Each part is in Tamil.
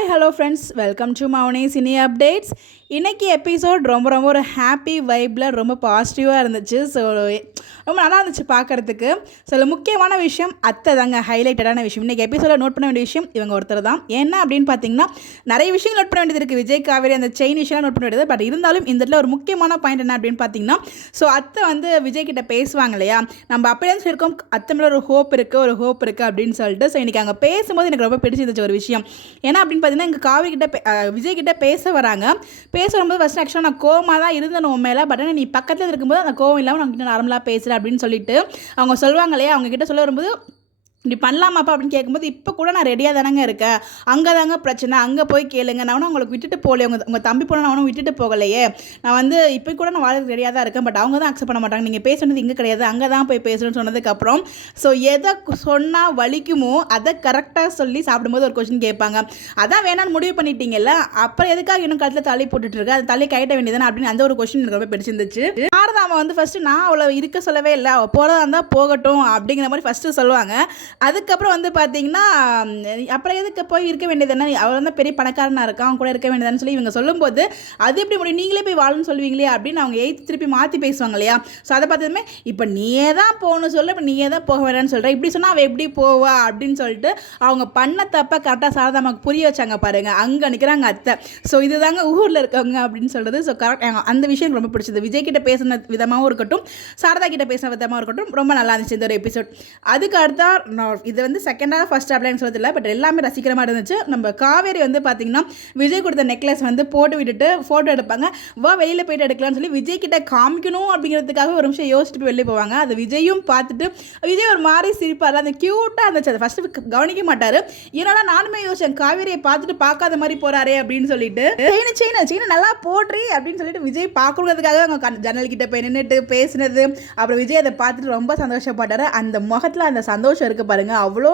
Hi hello friends, welcome to Mouni cine updates. இன்றைக்கி எபிசோட் ரொம்ப ஒரு ஹாப்பி வைப்பில் ரொம்ப பாசிட்டிவாக இருந்துச்சு. ஸோ ரொம்ப நல்லா இருந்துச்சு பார்க்குறதுக்கு. ஸோ இதில் முக்கியமான விஷயம் அத்தை தாங்க ஹைலைட்டடான விஷயம். இன்றைக்கி எபிசோடில் நோட் பண்ண வேண்டிய விஷயம் இவங்க ஒருத்தர் தான். என்ன அப்படின்னு பார்த்தீங்கன்னா, நிறைய விஷயங்கள் நோட் பண்ண வேண்டியது இருக்குது. விஜய் காவேரி அந்த செயின் விஷயம் நோட் பண்ண வேண்டியது. பட் இருந்தாலும் இந்த இடத்துல ஒரு முக்கியமான பாயிண்ட் என்ன அப்படின்னு பார்த்தீங்கன்னா, ஸோ அத்தை வந்து விஜய் கிட்ட பேசுவாங்க இல்லையா, நம்ம அப்படியே சொல்லியிருக்கோம் அத்தை மேலே ஒரு ஹோப் இருக்குது அப்படின்னு சொல்லிட்டு. ஸோ இன்றைக்கி அங்கே பேசும்போது எனக்கு ரொம்ப பிடிச்சிருந்துச்சு ஒரு விஷயம். ஏன்னா அப்படின்னு பார்த்தீங்கன்னா, இங்கே காவேரி கிட்ட விஜய் கிட்ட பேச வராங்க. பேச வரும்போது ஃபஸ்ட் ஆக்சுவலாக நான் கோவமாக தான் இருந்தேன் உன் மேலே. பட் ஆனால் நீ பக்கத்தில் இருக்கும்போது அந்த கோவம் இல்லாமல் நான் கிட்ட நார்மலாக பேசுகிறேன் அப்படின்னு சொல்லிட்டு அவங்க சொல்லுவாங்க இல்லையா, அவங்க கிட்ட சொல்ல வரும்போது இப்படி பண்ணலாமாப்பா அப்படின்னு கேட்கும்போது, இப்போ கூட நான் ரெடியாக தானங்க இருக்கேன், அங்கே தாங்க பிரச்சனை, அங்கே போய் கேளுங்க, நான் உங்களுக்கு விட்டுட்டு போகலையே, உங்கள் தம்பி போனால் நான் விட்டுட்டு போகலையே, நான் வந்து இப்போ கூட நான் வாழ்க்கை ரெடியாக தான் இருக்கேன், பட் அவங்க தான் அக்செப்ட் பண்ண மாட்டாங்க, நீங்கள் பேசுனது இங்கே கிடையாது, அங்கே தான் போய் பேசுகிறேன்னு சொன்னதுக்கப்புறம் ஸோ எதை சொன்னால் வலிக்குமோ அதை கரெக்டாக சொல்லி சாப்பிடும்போது ஒரு கொஸ்டின் கேட்பாங்க. அதான் வேணான்னு முடிவு பண்ணிட்டீங்கல்ல, அப்புறம் எதுக்காக இன்னும் கழுத்தில் தள்ளி போட்டுட்ருக்கு, அது தள்ளி கைட்ட வேண்டியதானே அப்படின்னு அந்த ஒரு கொஸ்டின் எனக்கு ரொம்ப பிடிச்சிருந்துச்சு. சாரதாவை வந்து ஃபஸ்ட்டு நான் அவ்வளோ இருக்க சொல்லவே இல்லை, அவள் போகிறதா இருந்தால் போகட்டும் அப்படிங்கிற மாதிரி ஃபஸ்ட்டு சொல்லுவாங்க. அதுக்கப்புறம் வந்து பார்த்தீங்கன்னா, அப்புறம் எதுக்கு போய் இருக்க வேண்டியது என்ன, அவர் வந்து பெரிய பணக்காரனாக இருக்கான், அவங்க கூட இருக்க வேண்டியதான்னு சொல்லி இவங்க சொல்லும்போது, அது எப்படி முடியும், நீங்களே போய் வாழணும்னு சொல்லுவீங்களே அப்படின்னு அவங்க திருப்பி மாற்றி பேசுவாங்க இல்லையா. ஸோ அதை பார்த்ததுமே இப்போ நீயே தான் போகணும்னு சொல்ல, இப்போ நீயே தான் போக வேண்டாம்னு சொல்கிறேன், இப்படி சொன்னால் அவள் எப்படி போவா அப்படின்னு சொல்லிட்டு அவங்க பண்ண தப்ப கரெக்டாக சாரதாமாவுக்கு புரிய வச்சாங்க பாருங்கள். அங்கே நிற்கிறாங்க அத்தை. ஸோ இதுதாங்க ஊரில் இருக்கவங்க அப்படின்னு சொல்கிறது. ஸோ கரெக்ட், அந்த விஷயம் ரொம்ப பிடிச்சது. விஜய் கிட்ட பேசின விதமாகவும் இருக்கட்டும், சாரதா கிட்ட பேசின விதமாகவும் இருக்கட்டும், ரொம்ப நல்லா இருந்துச்சு இந்த ஒரு எபிசோட். அதுக்கு அடுத்தா இது வந்து செகண்டாக ஃபர்ஸ்ட் அப்படின்னு சொல்கிறது இல்லை, பட் எல்லாமே ரசிக்கிற மாதிரி இருந்துச்சு. நம்ம காவேரி வந்து பார்த்திங்கன்னா, விஜய் கொடுத்த நெக்லஸ் வந்து போட்டு விட்டுட்டு ஃபோட்டோ எடுப்பாங்க. வெளியில் போய்ட்டு எடுக்கலாம்னு சொல்லி விஜய் கிட்ட காமிக்கணும் அப்படிங்கிறதுக்காக ஒரு நிமிஷம் யோசிச்சுட்டு வெளியே போவாங்க. அது விஜயும் பார்த்துட்டு விஜய் ஒரு மாதிரி சிரிப்பார், அந்த க்யூட்டாக இருந்துச்சு. அதை ஃபஸ்ட்டு கவனிக்க மாட்டார். ஏன்னா நானுமே யோசிச்சேன், காவேரியை பார்த்துட்டு பார்க்காத மாதிரி போகிறாரே அப்படின்னு சொல்லிட்டு, செயின் நல்லா போட்றி அப்படின்னு சொல்லிட்டு விஜய் பார்க்கறதுக்காக அவங்க ஜன்னல் கிட்ட போய் நின்றுட்டு பேசினது. அப்புறம் விஜய் அதை பார்த்துட்டு ரொம்ப சந்தோஷப்பட்டார். அந்த முகத்தில் அந்த சந்தோஷம் இருக்குது பாருங்கள், அவ்வளோ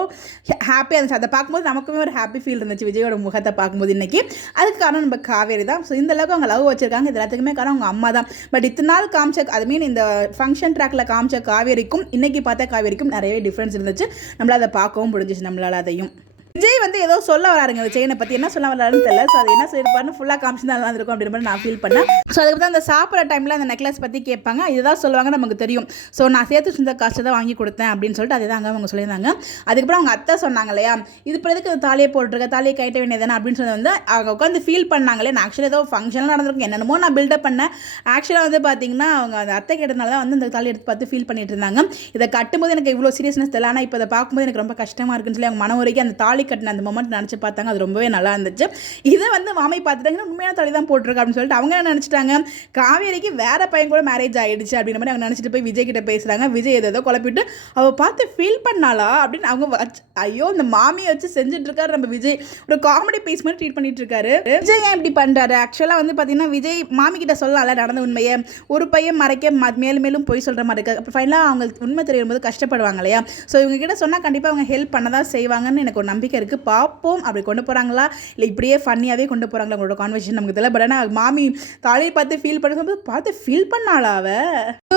ஹாப்பியாக இருந்துச்சு. அதை பார்க்கும்போது நமக்குமே ஒரு ஹாப்பி ஃபீல் இருந்துச்சு விஜயோட முகத்தை பார்க்கும்போது இன்றைக்கி. அதுக்கு காரணம் நம்ம காவேரி தான். ஸோ இந்த அளவுக்கு அவங்க லவ் வச்சுருக்காங்க, இது எல்லாத்துக்குமே காரணம் அவங்க அம்மா தான். பட் இத்தனை நாள் காமிச்ச, அது மீன் இந்த ஃபங்க்ஷன் ட்ராக்கில் காமிச்ச காவேரிக்கும் இன்றைக்கி பார்த்தா காவேரிக்கும் நிறையவே டிஃப்ரென்ஸ் இருந்துச்சு. நம்மளால் அதை பார்க்கவும் முடிஞ்சிச்சு நம்மளால் அதையும். விஜய் வந்து ஏதோ சொல்ல வராருங்க செயினை பற்றி, என்ன சொல்ல வராருன்னு தெரியல. ஸோ அது என்ன சொல்லியிருப்பாருன்னு ஃபுல்லாக காமிச்சு தான் நல்லா இருக்கும் அப்படின்ற மாதிரி நான் ஃபீல் பண்ணேன். ஸோ அதுக்கு தான் அந்த சாப்பிட்ற டைமில் அந்த நெக்லஸ் பற்றி கேட்பாங்க, இதுதான் சொல்லுவாங்க நமக்கு தெரியும். ஸோ நான் சேர்த்து சுந்த காசை தான் வாங்கி கொடுத்தேன் அப்படின்னு சொல்லிட்டு அதே தாங்க அவங்க சொல்லியிருந்தாங்க. அதுக்கப்புறம் அவங்க அத்தை சொன்னாங்க இல்லையா, இது இப்போ எதுக்கு தாலியை போட்டுருக்க, தாலியை கைட்ட வேண்டியதானே அப்படின்னு சொல்லி வந்து அவங்க உட்காந்து ஃபீல் பண்ணாங்களே. நான் ஆக்சுவலி ஏதோ ஃபங்க்ஷனில் நடந்திருக்கும், என்னென்னமோ நான் பில்டப் பண்ணேன். ஆக்சுவலாக வந்து பார்த்தீங்கன்னா அவங்க அந்த அத்தை கேட்டதுனால தான் வந்து அந்த தாலி எடுத்து பார்த்து ஃபீல் பண்ணிட்டு இருந்தாங்க. இதை கட்டும்போது எனக்கு இவ்வளோ சீரியஸ்னஸ் தெரியல, ஆனால் இப்போ அதை பார்க்கும்போது எனக்கு ரொம்ப கஷ்டமாக இருக்குன்னு சொல்லி அவங்க மன உரைக்கு அந்த தாலி கட்டின அந்த மொமெண்ட் நினச்சி பார்த்தாங்க. அது ரொம்பவே நல்லா இருந்துச்சு. இதை வந்து மாமை பார்த்துட்டாங்கன்னா உண்மையான தாலி தான் போட்டிருக்கு அப்படின்னு சொல்லிட்டு அவங்க என்ன நினச்சிட்டாங்க, காவேரிக்கு வேற பையன் கூட மேரேஜ் ஆகிடுச்சு அப்படின்ற மாதிரி அவங்க நினச்சிட்டு போய் விஜய் கிட்ட பேசுகிறாங்க. விஜய் ஏதோ குழப்பிட்டு அவள் பார்த்து ஃபீல் பண்ணாளா அப்படின்னு அவங்க ஐயோ இந்த மாமியை வச்சு செஞ்சுட்டு இருக்காரு நம்ம விஜய். ஒரு காமெடி பீஸ் மாதிரி ட்ரீட் பண்ணிட்டு இருக்காரு. விஜய் ஏன் இப்படி பண்ணுறாரு, ஆக்சுவலாக வந்து பார்த்தீங்கன்னா விஜய் மாமி கிட்ட சொல்லலாம்ல நடந்த உண்மையை, ஒரு பையன் மறைக்க மேலும் மேலும் போய் சொல்கிற மாதிரி இருக்குது. அப்புறம் ஃபைனலாக அவங்க உண்மை தெரியும்போது கஷ்டப்படுவாங்க இல்லையா. ஸோ இவங்க கிட்ட சொன்னால் கண்டிப்பாக அவங்க ஹெல்ப் பண்ண தான் செய்வாங்கன்னு எனக்கு ஒரு நம்பிக்கை இருக்குது. பார்ப்போம் அப்படி கொண்டு போகிறாங்களா இல்லை இப்படியே ஃபன்னியாகவே கொண்டு போகிறாங்களா, உங்களோட கான்வர்சேஷன் நமக்கு தெரியல. பட் ஆனால் மாமி தாலியை பார்த்து ஃபீல் பண்ணும்போது பார்த்து ஃபீல் பண்ணாளாவ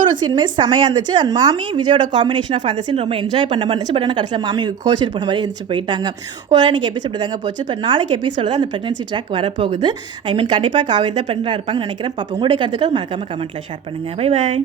ஒரு சீன்மே செமையாக இருந்துச்சு. அண்ட் மாமி விஜயோட காம்பினேஷன் ஆஃப் அந்த சீன் ரொம்ப என்ஜாய் பண்ண மாதிரி இருந்துச்சு. பட் ஆனால் கடைசியில் மாமி கோச்சிட்டு போன மாதிரி இருந்துச்சு போயிட்டாங்க. ஒரு அன்றைக்கி எபிசோட் தாங்க போச்சு. இப்போ நாளைக்கு எபிசோட தான் அந்த ப்ரெக்னன்சி ட்ராக் வரப்போகுது. ஐ மீன் கண்டிப்பாக காவேரி தான் ப்ரெக்னென்ட்டாக இருப்பாங்கன்னு நினைக்கிறேன். பாப்பா உங்களுடைய கருத்துக்கள் மறக்காமல் கமெண்ட்டில் ஷேர் பண்ணுங்கள். Bye bye.